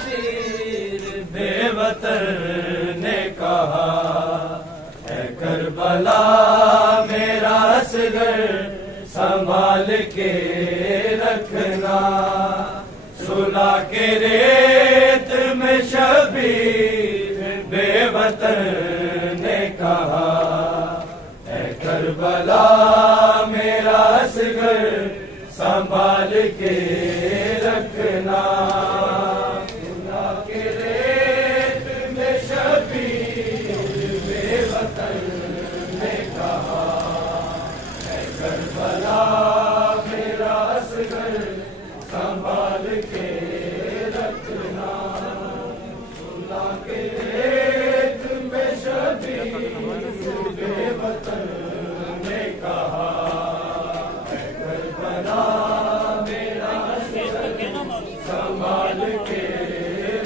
شبیر بے وطن نے کہا اے کربلا میرا اصغر سنبھال کے رکھنا، صلح کے ریت میں شبیر بے وطن نے کہا اے کربلا میرا اصغر سنبھال کے رکھنا، صلح کے ریت میں شبیر بے وطن نے کہا اے کربلا میرا اصغر سنبھال کے رکھنا، صلح کے ریت میں شبیر بے وطن نے کہا اے کربلا میرا اصغر سنبھال کے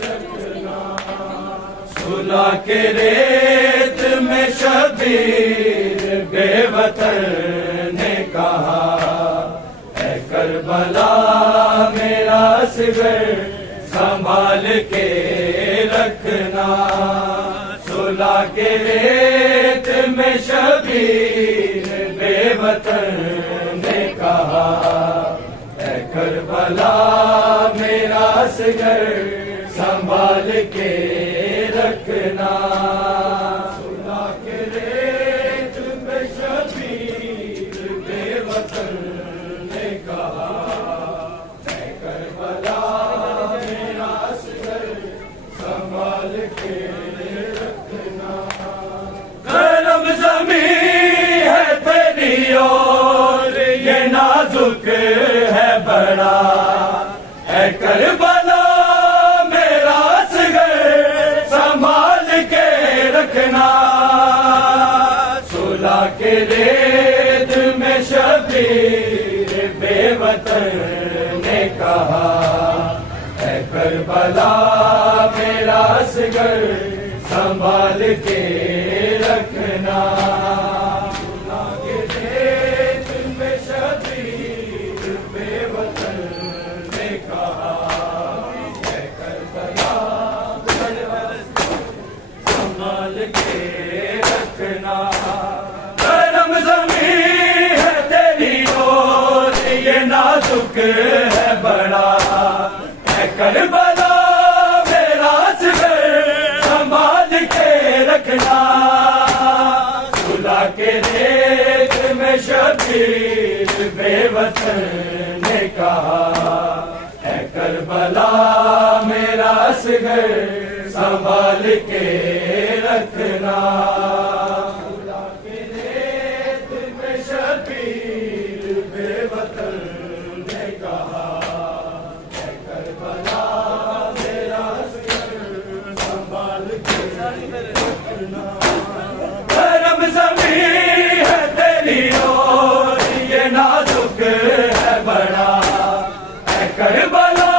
رکھنا، صلح کے ریت میں شبیر بے وطن نے کہا اے کربلا میرا اصغر سنبھال کے رکھنا، صلح کے ریت میں شبیر بے وطن نے کہا اے کربلا میرا اصغر سنبھال کے رکھنا، صلح کے ریت میں شبیر بے وطن نے کہا اے کربلا میرا اصغر سنبھال کے رکھنا، گرم زمین ہے تیری اور یہ نازک ہے بڑا اے کربلا میرا اصغر سنبھال کے رکھنا، صلح کے ریت میں شبیر بے وطن نے کہا اے کربلا میرا اصغر سنبھال کے رکھنا، صلح کے ریت میں شبیر بے وطن نے کہا اے کربلا سنبھال کے رکھنا، گرم زمین ہے تیری اور یہ نازک ہے بڑا اے کربلا میرا اصغر سنبھال کے رکھنا، صلح کے ریت میں شبیر بے وطن نے کہا اے کربلا میرا اصغر سنبھال کے رکھنا، صلح کے ریت میں شبیر بے وطن نے کہا اے کربلا میرا اصغر سنبھال کے رکھنا، گرم زمین ہے تیری اور یہ نازک ہے بڑا اے کربلا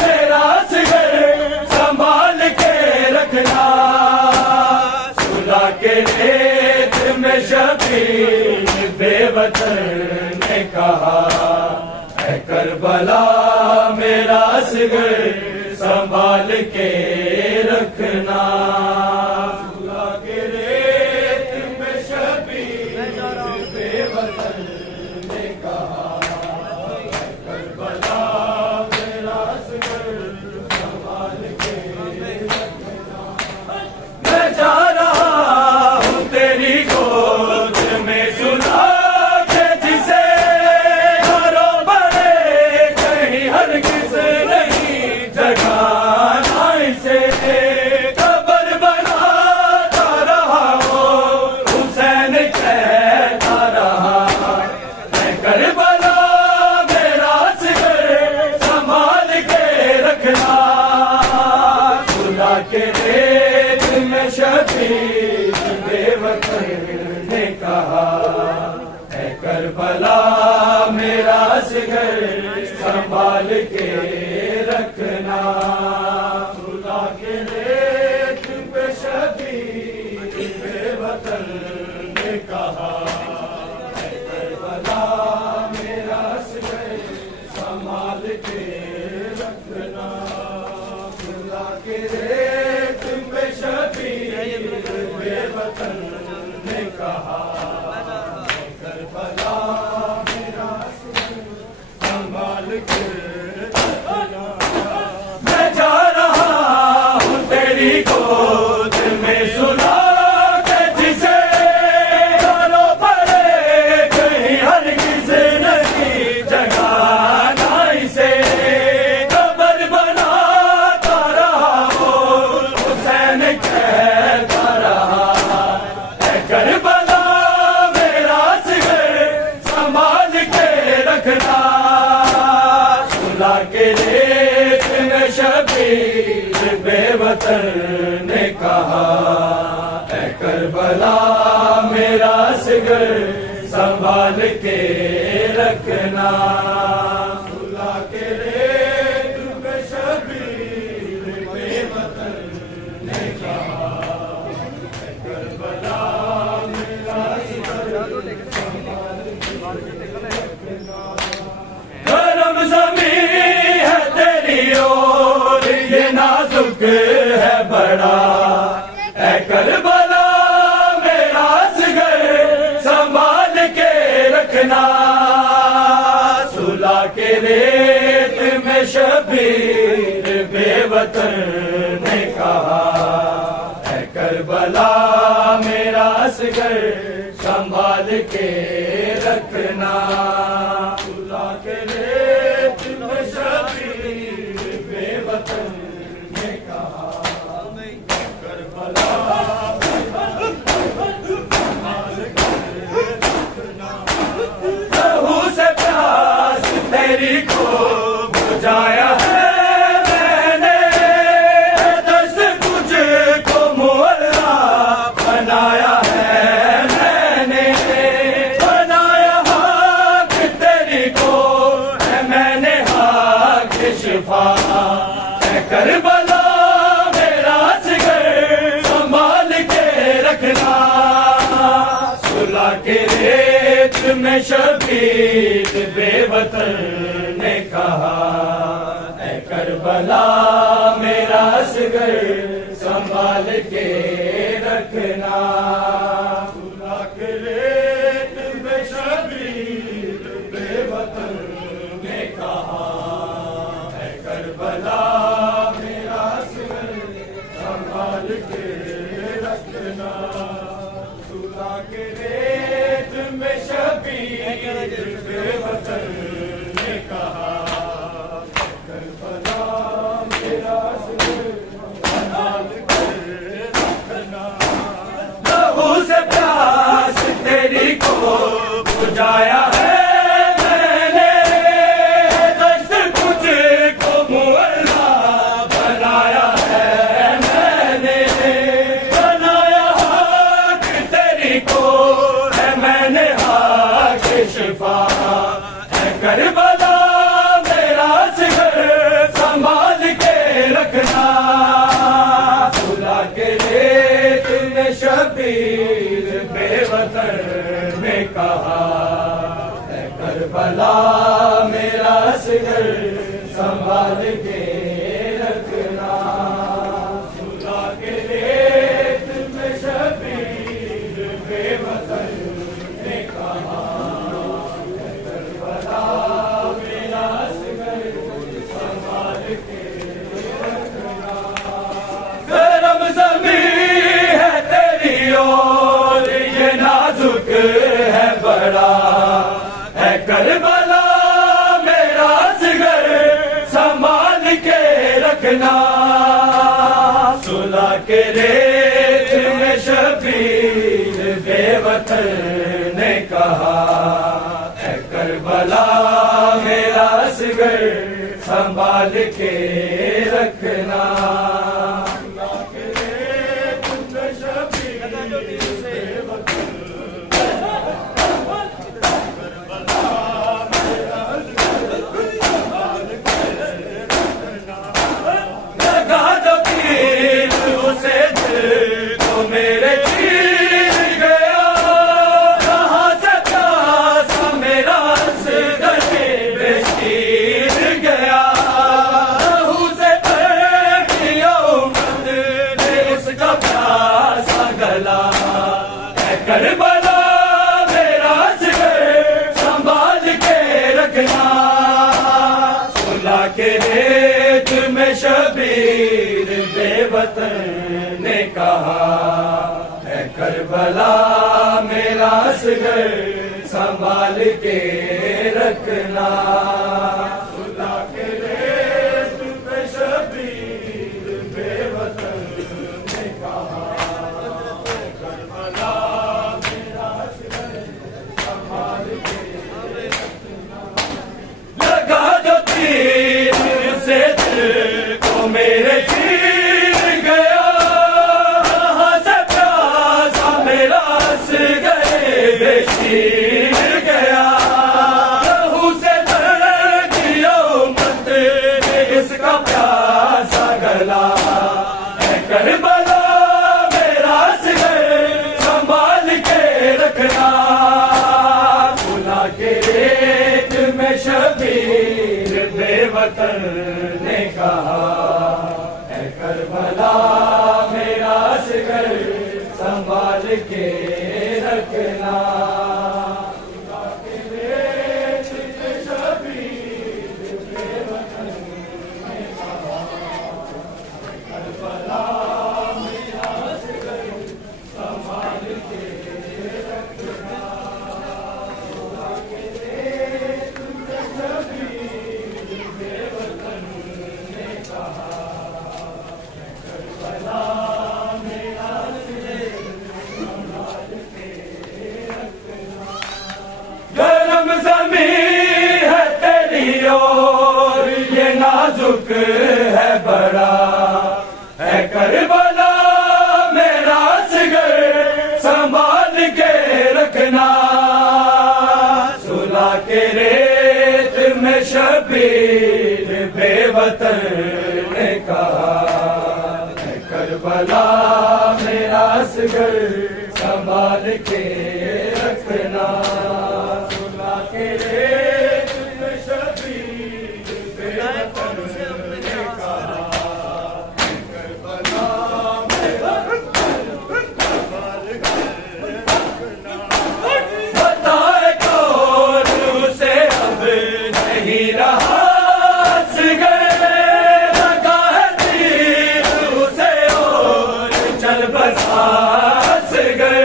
میرا اصغر سنبھال کے رکھنا، صلح کے ریت میں شبیر بے وطن نے کہا اے کربلا میرا اصغر سنبھال کے رکھنا، صلح کے ریت میں شبیر بے وطن نے کہا اے کربلا میرا اصغر سنبھال کے رکھنا، میں جا رہا ہوں تیری گود میں سنا کے جسے گھروں بڑے کہیں ہرگز نہیں جگانا اسے، قبر بناتا رہا وہ حسین کہتا رہا اے کربلا میرا اصغر سنبھال کے رکھنا، صلح کے ریت میں شبیر بے وطن نے کہا اے کربلا میرا اصغر سنبھال کے رکھنا، صلح کے ریت میں شبیر بے وطن نے کہا اے کربلا میرا اصغر سنبھال کے رکھنا، کے ریت پہ شبیر بے وطن نے کہا کربلا میرا سنبھال کے رکھنا میں جا رہا ہوں تیری گود میں سنا کے جسے چلو پڑے کہیں ہرگز نہیں جگانا اسے قبر بناتا رہا وہ حسین کہتا رہا اے کربلا میرا صغر سنبھال کے رکھنا سلا کے ریت میں شبیر بے وطن نے کہا اے کربلا میرا صغر سنبھال کے رکھنا سلا کے ریت میں شبیر بے وطن نے کہا اے کربلا میرا صغر سنبھال کے رکھنا گرم زمین ہے تیری اور یہ نازک ہے بڑا اے کربلا میرا صغر سنبھال کے رکھنا سلا کے ریت میں شبیر بے وطن نے کہا اے کربلا میرا صغر سنبھال کے رکھنا سلا کے ریت میں شبیر بے وطن نے کہا کربلا لہو سے پیاس تیری کو بجھایا ہے میں نے دست تجھ کو معلا بنایا ہے میں نے بنایا حق تیری کو ہے میں نے حق شفا اے کربلا میرا صغر سنبھال کے رکھنا سلا کے ریت میں شبیر بے وطن نے کہا اے کربلا میرا صغر سنبھال کے رکھنا سلا کے ریت میں شبیر بے وطن نے کہا اے کربلا میرا صغر سنبھال کے رکھنا سلا کے ریت میں شبیر بے وطن نے کہا کربلا میرا صغر سنبھال کے رکھنا لہو سے پیاس تیری کو بجھایا ہے میں نے دست تجھ کو معلا بنایا ہے میں نے بنایا حق تیری کو ہے میں نے حق شفا اے کربلا میرا صغر سنبھال کے رکھنا سلا کے ریت میں شبیر بے وطن نے کہا اے کربلا میرا صغر سنبھال کے رکھنا سلا کے ریت میں شبیر بے وطن نے کہا اے کربلا میرا صغر سنبھال کے رکھنا گرم زمین ہے تیری اور یہ نازک ہے بڑا اے کربلا میرا صغر سنبھال کے رکھنا سلا کے ریت میں شبیر بے وطن نے کہا اے کربلا میرا صغر سنبھال کے رکھنا سلا کے ریت میں شبیر بے وطن لگا دو تیر اسے دل کو میرے چیر گیا کہاں سے پیاسا میرا صغر بے چیر گیا لہو سے کے ریت میں شبیر بے وطن نے کہا اے کربلا میرا اصغر سنبھال کے رکھنا خدا کے ریت میں شبیر بے وطن نے کہا اے کربلا میرا اصغر سنبھال کے رکھنا لگا جو تیر سے دل کو میرے چیر گیا کہاں سے پیاسا میرا اصغر بے شیر گیا لہو سے تر دیا امت اس کا پیاسا گلا اے کربلا میرا اصغر سنبھال کے رکھنا خدا کے ریت میں شبیر بے وطن نے کہا اے کربلا میرا اصغر سنبھال کے رکھنا خدا کے ریت میں شبیر بے وطن نے کہا اے کربلا میرا اصغر سنبھال کے رکھنا خدا کے ریت میں شبیر بے وطن نے کہا اے کربلا میرا اصغر سنبھال کے رکھنا گرم زمین ہے تیری اور یہ نازک ہے بڑا اے کربلا میرا اصغر سنبھال کے رکھنا سلا کے ریت میں شبیر بے وطن نے کہا اے کربلا میرا اصغر سنبھال کے رکھنا سلا کے ریت میں شبیر بے وطن نے کہا اے کربلا میرا اصغر سنبھال کے رکھنا بتائے کون اسے اب نہیں رہا اصغر لگا ہے تیر اسے اور چل بسا اصغر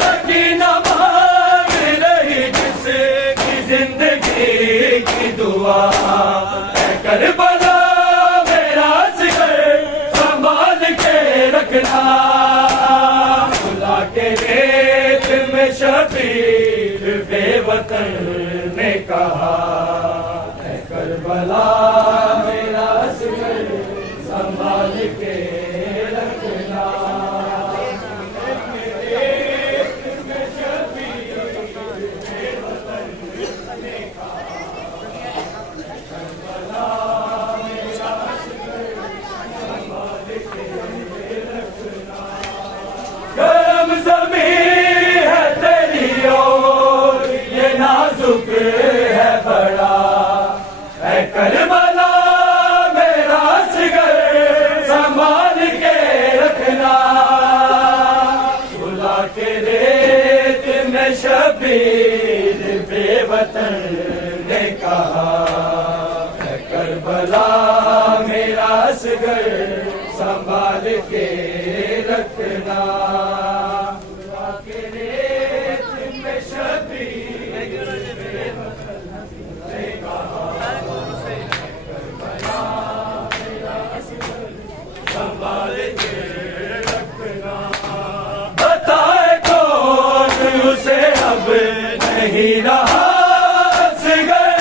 سکینہ مانگ رہی جس کی زندگی کی دعا اے کربلا میرا اصغر سنبھال کے رکھنا خدا کے ریت میں شبیر بے وطن نے کہا اے کربلا میرا اصغر سنبھال کے رکھنا خدا کے ریت میں شبیر بے وطن نے کہا اے کربلا میرا اصغر سنبھال کے رکھنا گرم زمین ہے تیری اور یہ نازک ہے بڑا اے کربلا میرا اصغر سنبھال کے رکھنا خدا کے ریت میں شبیر بے وطن نے کہا اے کربلا میرا اصغر سنبھال کے رکھنا خدا کے ریت میں شبیر بے وطن نے کہا کربلا میرا اصغر سنبھال کے رکھنا بتائے کون اسے اب نہیں رہا اصغر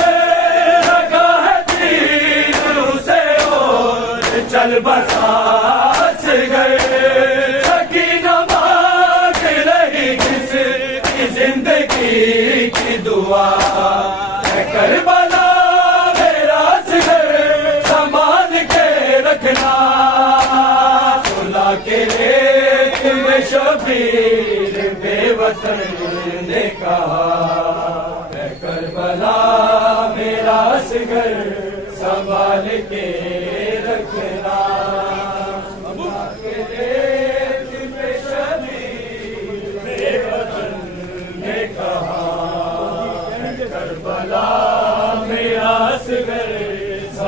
لگا ہے تیر اسے اور چل بسا اصغر سکینہ مانگ رہی جس کی زندگی کی دعا اے کربلا میرا اصغر سنبھال کے رکھنا سلا کے ریت میں شبیر بے وطن نے کہا اے کربلا میرا اصغر سنبھال کے رکھنا کربلا میرا اصغر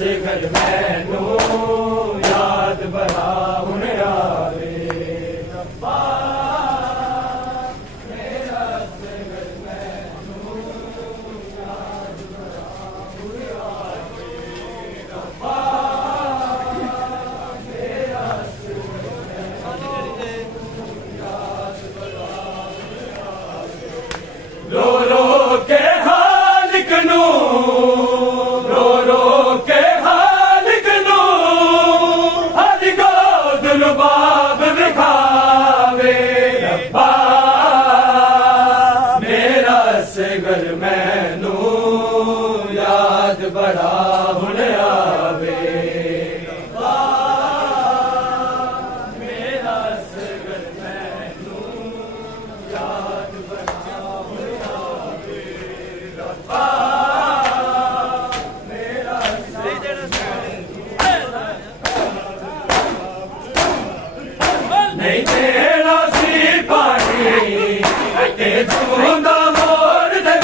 اصغر مینوں یاد بڑا ہن آوے ربا میرا اصغر مینوں یاد بڑا ہن آوے ربا میرا اصغر مینوں یاد بڑا ہن آوے رو رو کے خالق نوں باب دکھاوے ربا میرا اصغر مینوں یاد بڑا ہن آوے ربا میرا اصغر مینوں یاد بڑا ہن آوے ربا میرا نہیں تیرا سی پانی تے جھوندا موڑ دے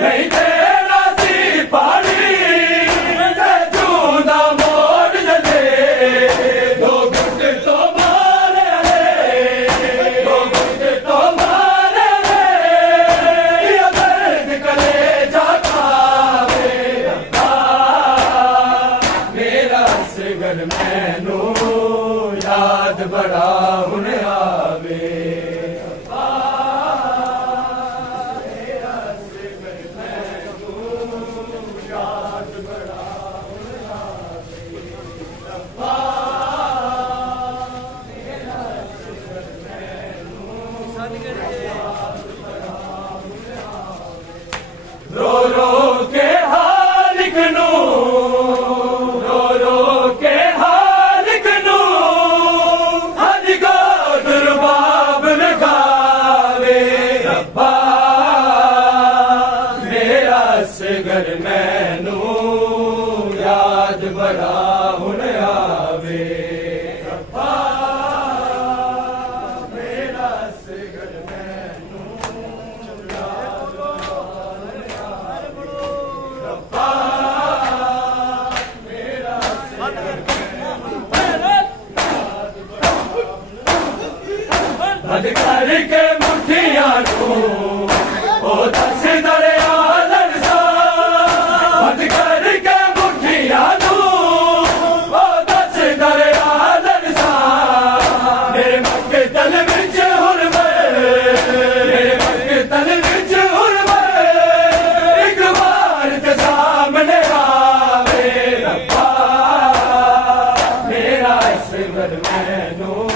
نہیں تیرا سی پانی تے جھوندا موڑ دے دو گھٹ تو مارے دو گھٹ تو مارے یا درد کلے جاتا ربا میرا اصغر مینوں یاد بڑا ہن آوے ربا میرا اصغر مینوں یاد بڑا ہن آوے ربا میرا اصغر مینوں یاد بڑا ہن آوے رو رو کے خالق نوں رو رو کے اصغر مینوں یاد بڑا ہن آوے ربا میرا اصغر مینوں یاد بڑا ہن آوے ربا میرا اصغر بد کر کے مٹھیاں نوں او دس دریا اصغر مینوں یاد بڑا ہن آوے ربا میرا اصغر مینوں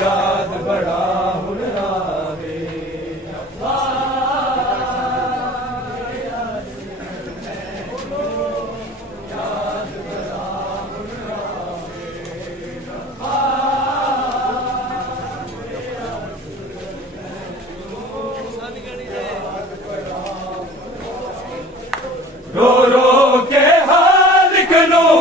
یاد بڑا ہن آوے ربا میرا اصغر مینوں یاد بڑا رو رو کے خالق نوں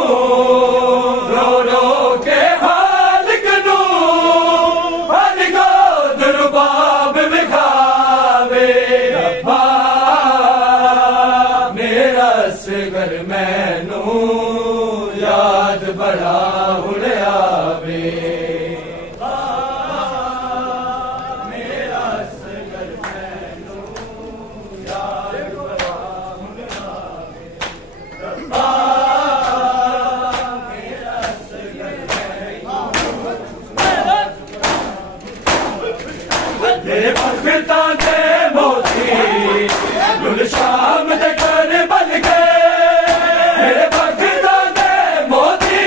اصغر مینوں یاد بڑا ہن آوے میرا اصغر مینوں یاد بڑا ہن آوے ربا میرا اصغر مینوں تیرے بختاں دے موتی گل شام دے کر بن کے میرے بختاں دے موتی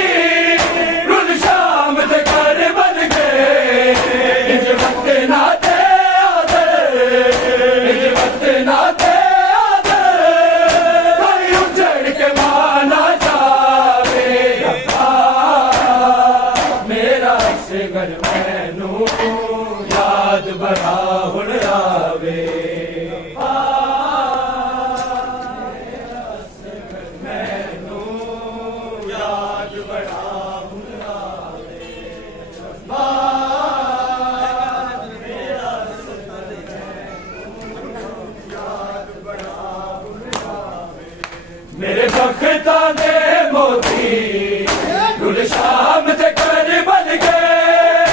میرے بختاں دے موتی گل شام تے کربل گئے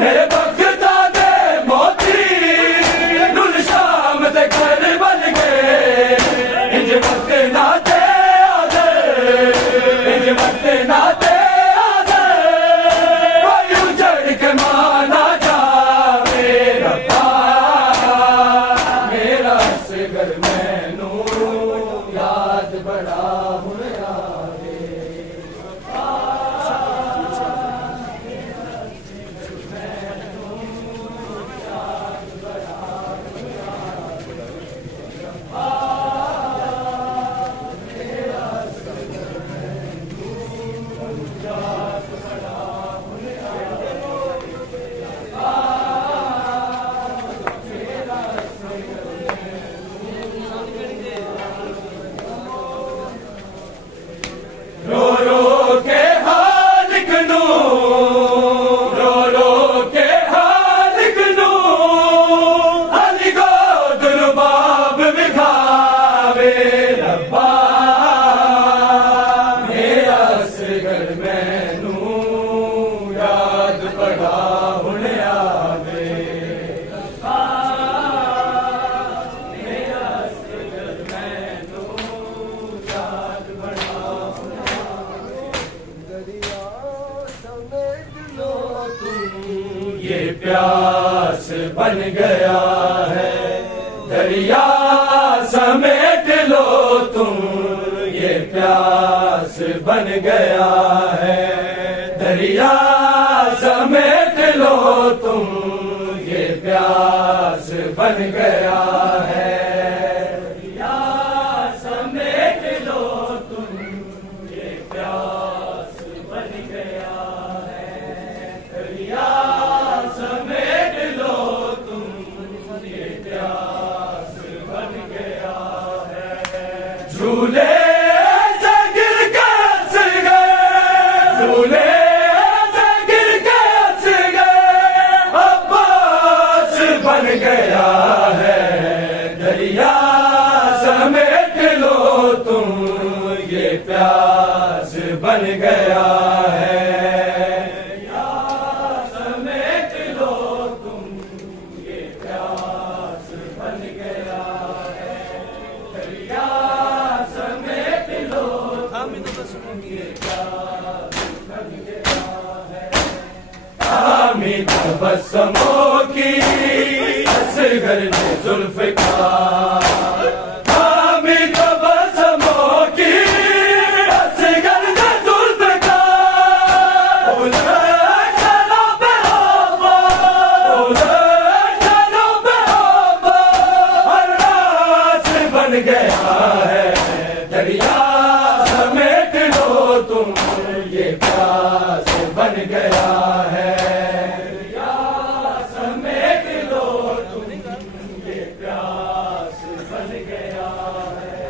میرے بختاں دے موتی گل شام تے کربل گئے انج وقت نہ تے آدھے انج وقت نہ تے آدھے کوئی اجڑ کے مانا جاوے ربا میرا اصغر مینوں یاد بڑا ہویا یہ پیاس بن گیا ہے دریا سمیٹ لو تم یہ پیاس بن گیا ہے دریا سمیٹ لو تم یہ پیاس بن گیا ہے دریا سمیٹ لو تم یہ پیاس بن گیا ہے دریا جھولے سے گر کے ہنس گئے جھولے سے گر کے ہنس گئے عباس بن گیا ہے دریا سمیٹ لو تم یہ پیاس بن گیا ہے دریا سمیٹ لو تم یہ پیاس بن گیا ہے دریا حامد تبسموں کی اصغر نے زلف کا حامد تبسموں کی اصغر نے زلف کا چلو بے آبا چلو بے آبا ہر راس بن گیا ہے دریا سمیٹ لو تم یہ پیاس بن گیا ہے دریا سمیٹ لو تم یہ پیاس بن گیا ہے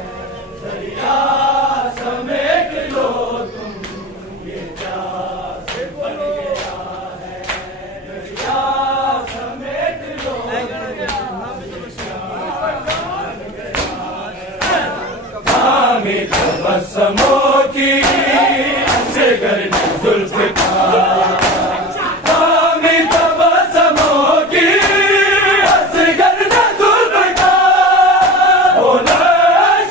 دریا سمیٹ لو تم یہ پیاس بن گیا ہے دریا سمیٹ لو حامد تبسموں کی اصغر نے زلف کا حامد تبسموں کی اصغر نے زلف کا ہونا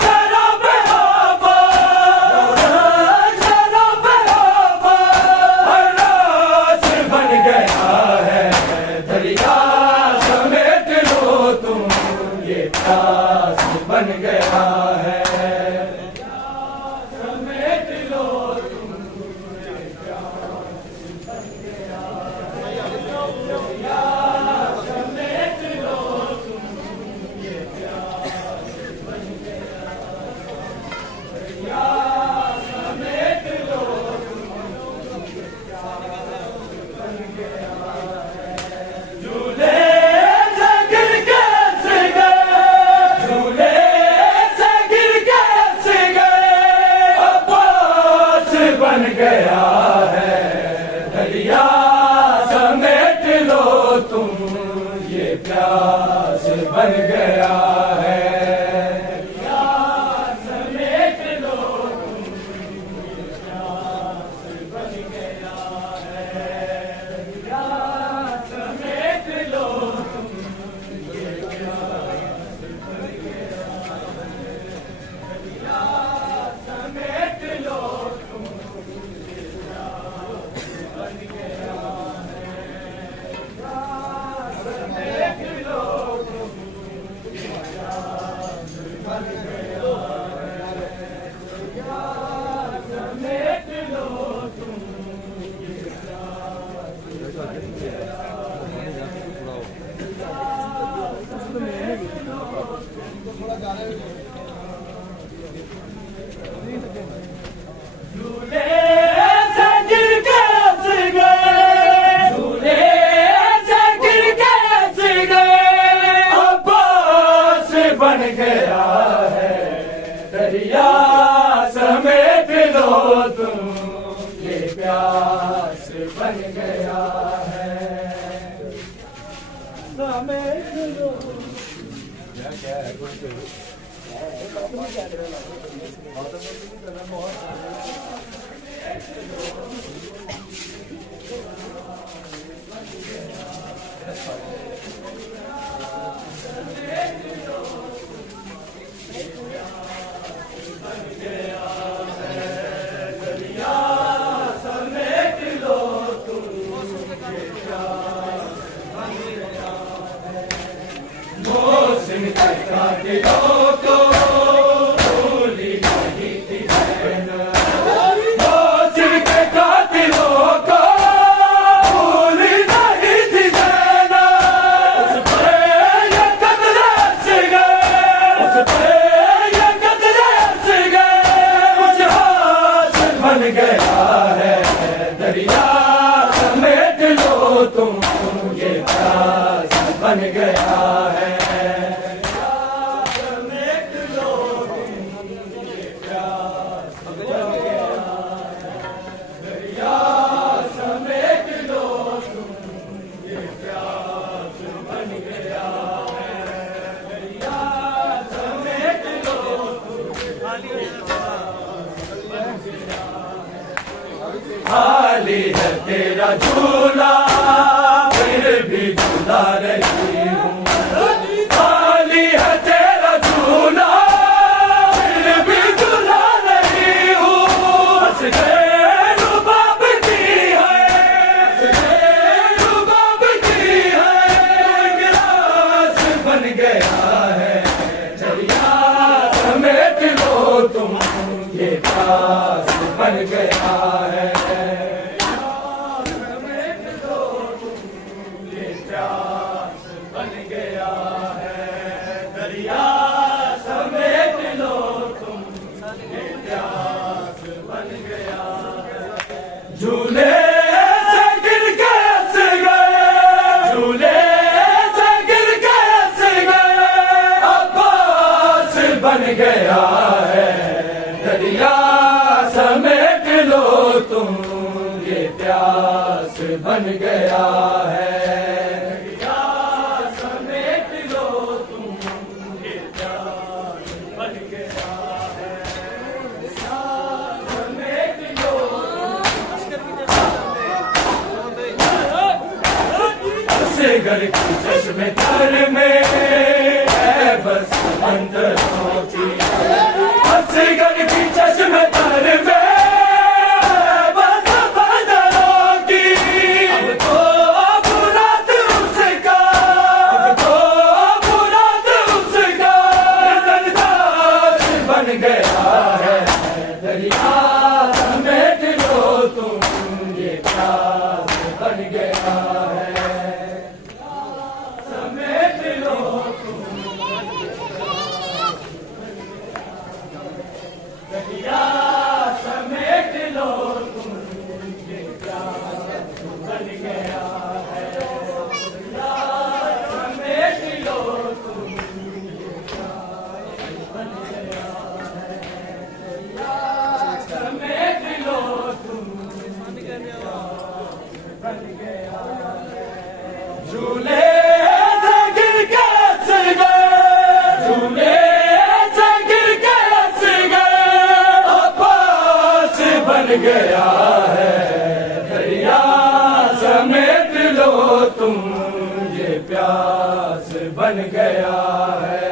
شراب آبا شراب آبا ہر راس بن گیا ہے دریا سمیٹ لو تم یہ پیاس بن گیا ہے پیاس بن گیا ہے دریا سمیٹ لو تم یہ پیاس بن گیا ہے سمیٹ لو بن گیا ہے خالی ہے تیرا جھولا پھر بھی جھولا رہی ہوں خالی ہے تیرا جھولا پھر بھی جھولا رہی ہوں ہنس گئے رباب کی ہے ہنس گئے رباب کی ہے گلاس بن گیا ہے دریا سمیٹ لو تم یہ پیاس بن گیا ہے جھولے سے گر کے ہنس گئے جھولے سے گر کے ہنس گئے عباس بن گیا ہے دریا سمیٹ لو تم یہ پیاس بن گیا ہے گر کی چشم تر میں ہے بس اندروں کی گر کی چشم تر میں ہے بس اندروں کی اب تو مراد اس کا اب تو مراد اس کا درداش بن گیا ہے دریا سمیٹ لو تم یہ پیاس بن گیا ہے جھولے سے گر کے ہنس گئے جھولے سے گر کے ہنس گئے عباس بن گیا ہے دریا سمیٹ لو تم یہ پیاس بن گیا ہے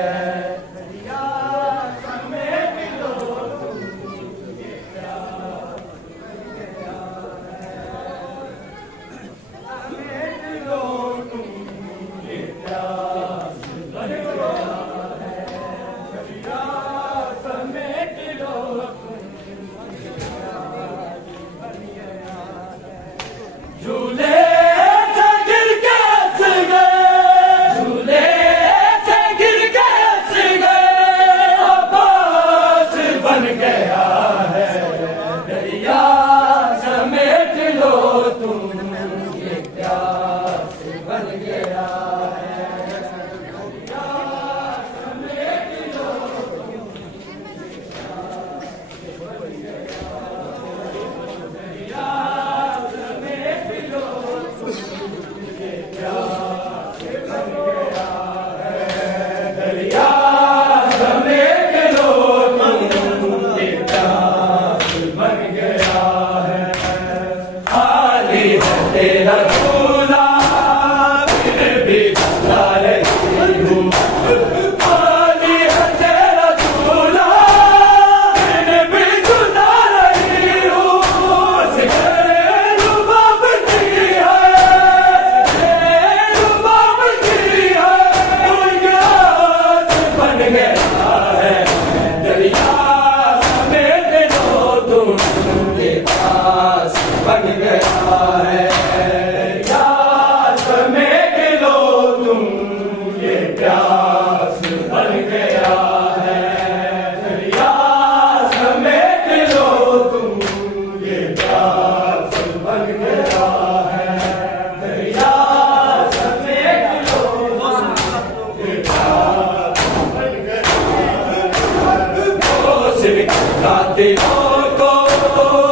ہو